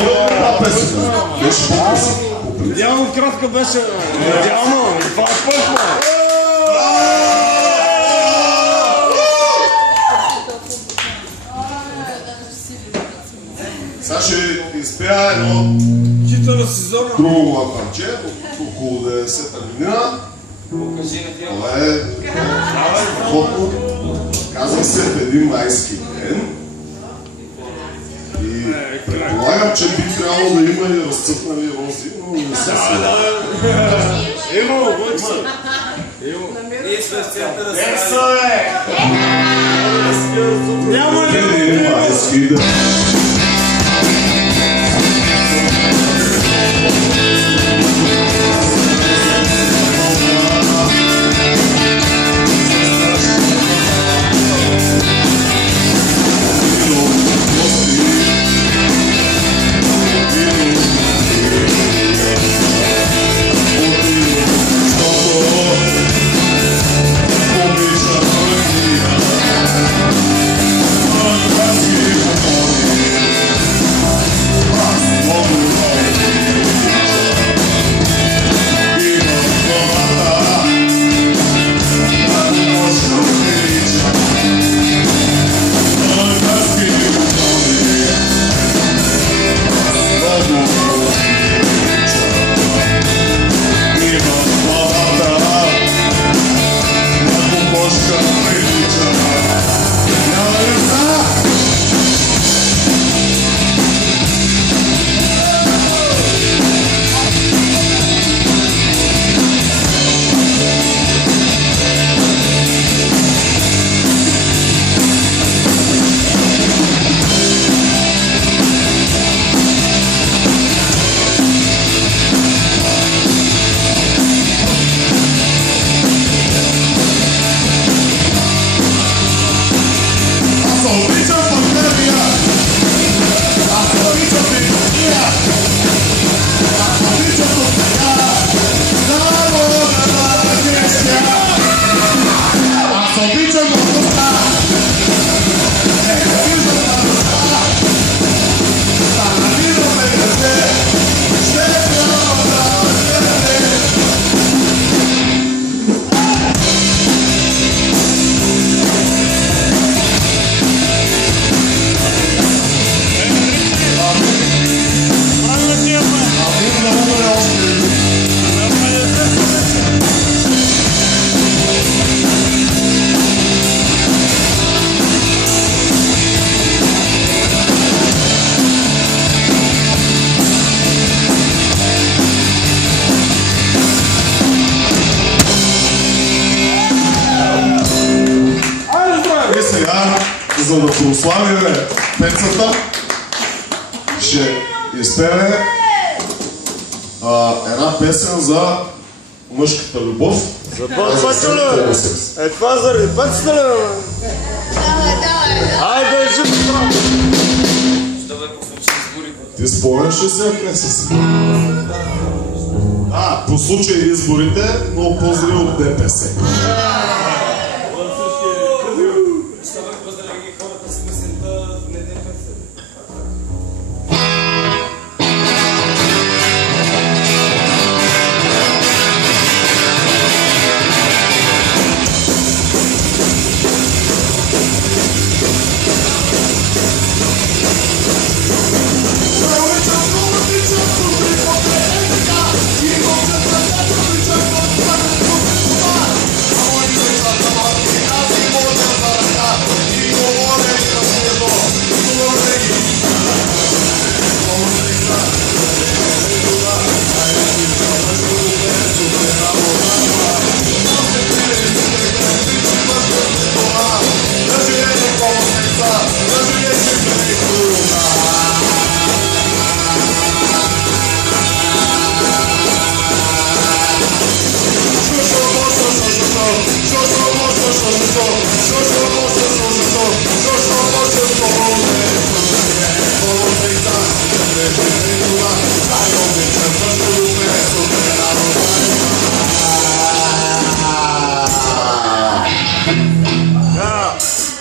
Идеално това песен. Беше по-късно. Идеално кратка беше. Идеално. Това е пък, Сега ще изпея едно друго парче, около 90-та година. Това е фото. Казва се в един майски ден. И предполагам, че би трябвало да има и разцъпнали рози, но не се сега. Има. Няма ли? Един майски ден. За да прославим пецата, ще изпеем една песен за мъжката любов. За пъцата ли? Е това заради пъцата ли? Айде, живо страх! Ти спомняш ли се, къде си? По случай изборите, много по-зри от ДПС.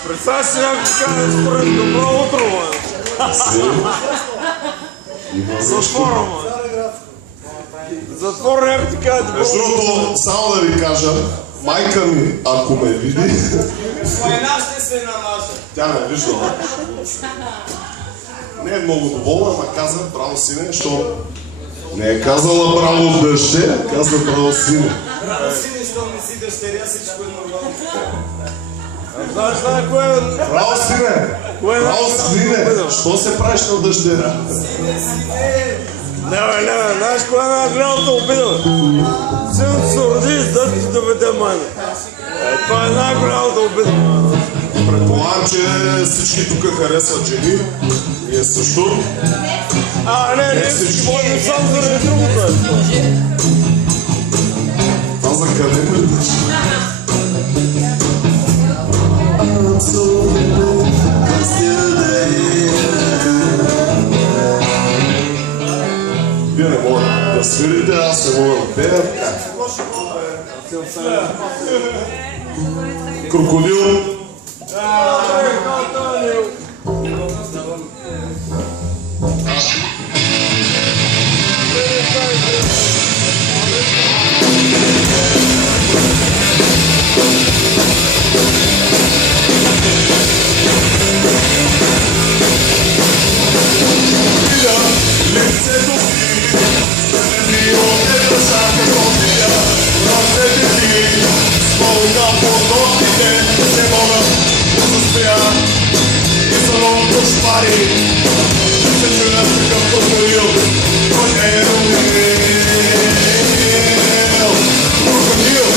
Представя си някой така според добро утро, Затвора, затвор някак така е добро. Между другото, само да ви кажа, майка ми, ако ме види... Война ще се намаже. Тя ме виждала. Не е много доволна, ама каза браво сине, защото не е казала браво дъще, каза браво сине. Браво сине, що не си дъщеря, всичко е нормално. Знаеш ли кое е? Браво сине! Браво сине! Що се правиш на дъщеря? Не, знаеш кое е най-голямата обида? Синото се роди и дъщи да веде майна. Това е най-голямата обида. Предполагам, че всички тук харесват жени. Ние също. Не всички водим само заради другото. Това за къде ме държи? Вие не мога да свирите, аз не мога да пея. Крокодил. Лицето си, не държа картофия, ръцете ти, смолка под ногтите, не мога да заспя и за много кошмари, се чуя такъв крокодил, кой не е умил. Крокодил!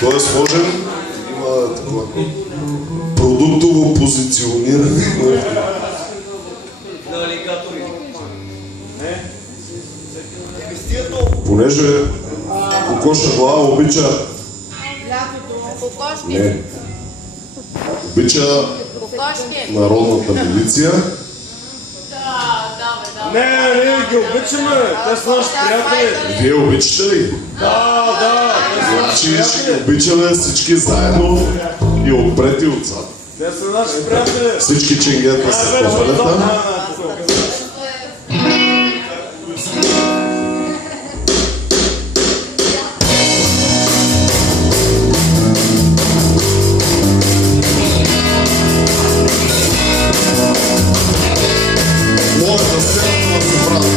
Той е сложен, има такова продуктово позициониране. На алигатори. Понеже Кокоша глава обича... Не. Обича народната милиция. Не, ги обичаме, те са наши приятели. Вие обичате ли? Да. Значи обичаме всички заедно и отпред и отзад. Те са наши приятели. Всички ченгета са копелета. Моята сцена се прави.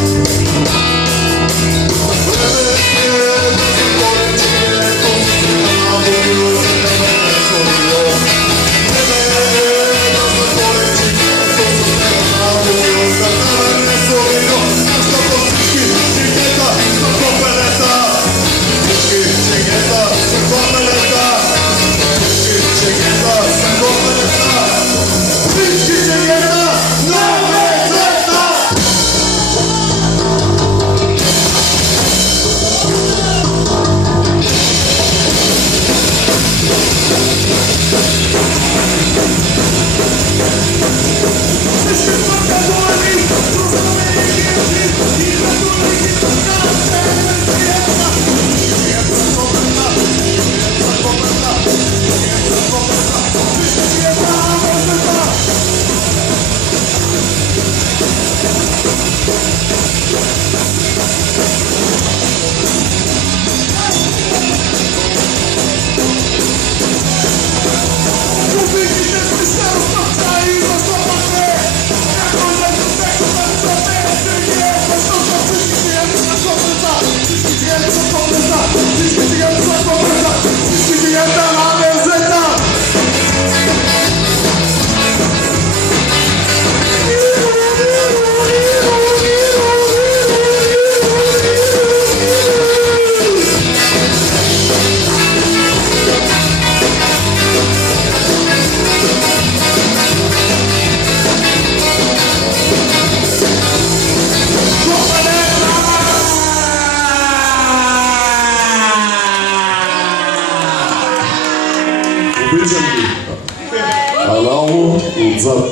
Анамо отзад.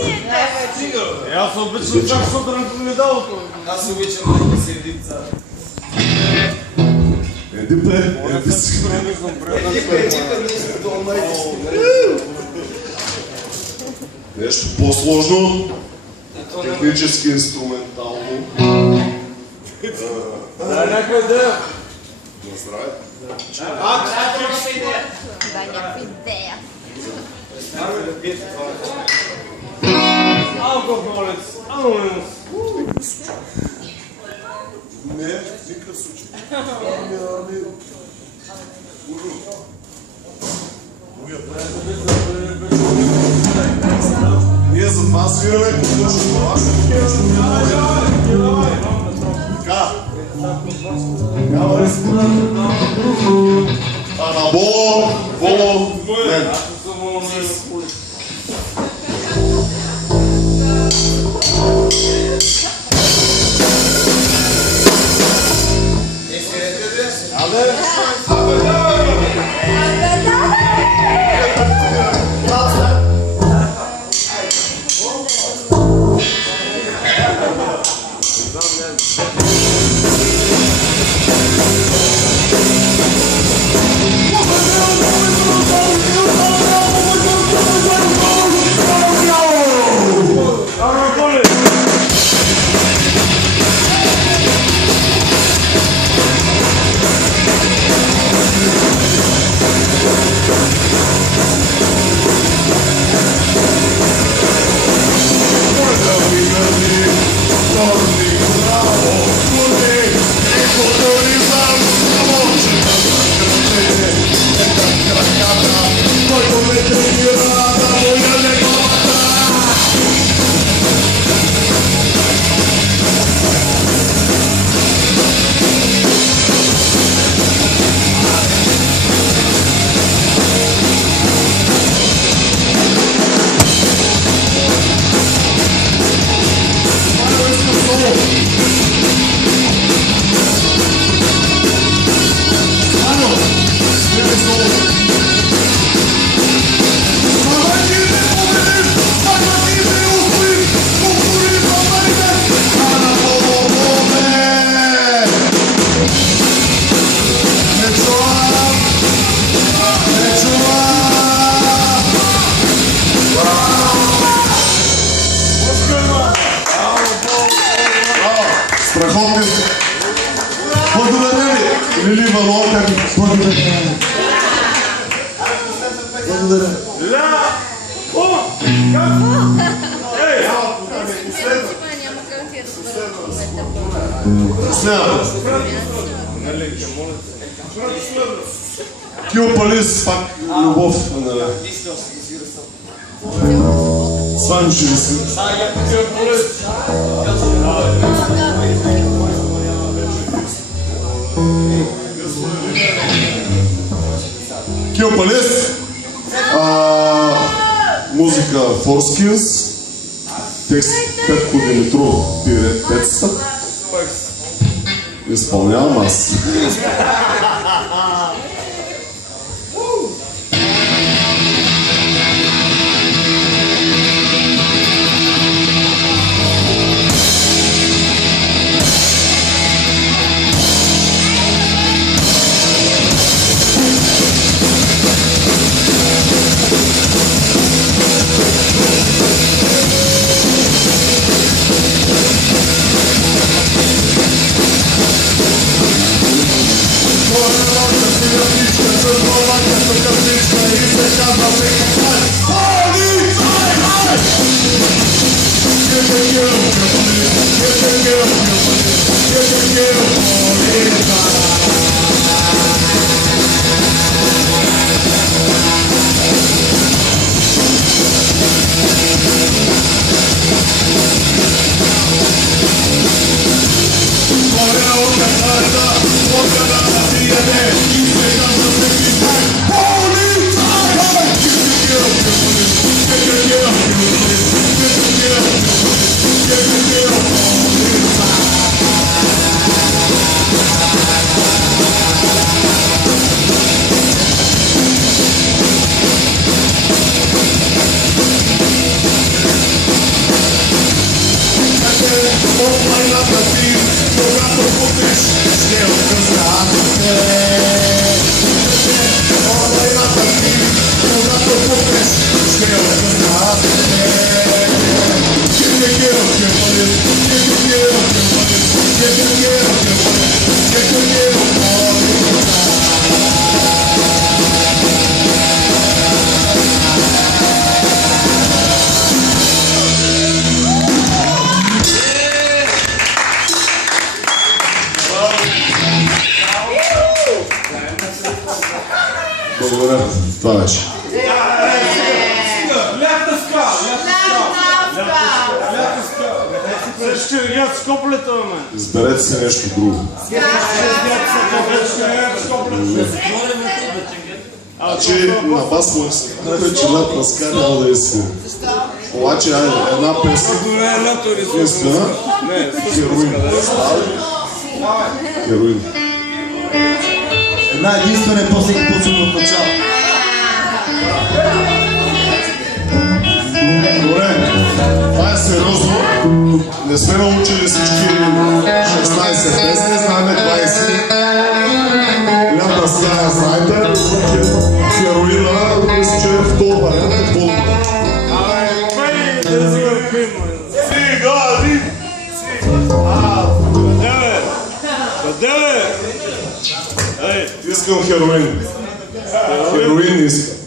Аз обичам чак сутрин помидалото. Аз обичам да седи цар. Едипе, еписи. Едипе, нещо до майки. Нещо по-сложно. Технически, инструментално. Да, някаква идея. На здраве. Дай някаква идея. Алкохолец, анонимус. Не, в никакъв случай. Ние за това свираме точно това. Така. Анаболо, воло, мен. Страхотни. Благодаря ви, Лили Иванова. Благодаря. Благодаря. Ля! О! Как? Ей! Няма гарантия да Следва. Кио Палис, пак любов. Сван ще ви си. Кио Палис. Музика Форскинс. Текст Петко Димитров, пире текста. Изпълнявам аз. What Благодаря. Това беше. Лятна ска! Ще видят скоплета, ме. Изберете си нещо друго. Значи на бас му се казва, че лятна ска няма да е силна. Обаче, айде, една песен. Единствена. Хероин. Хероин. Една единствена и после ги почвам от начало. Добре, това е сериозно. Не сме научили всички 16 песни, знаем 20. Лятна ска я знаете. Хероина, мисля, че е втор вариант от водна. Цигари! Къде бе? Искам хероин. Хероин искам.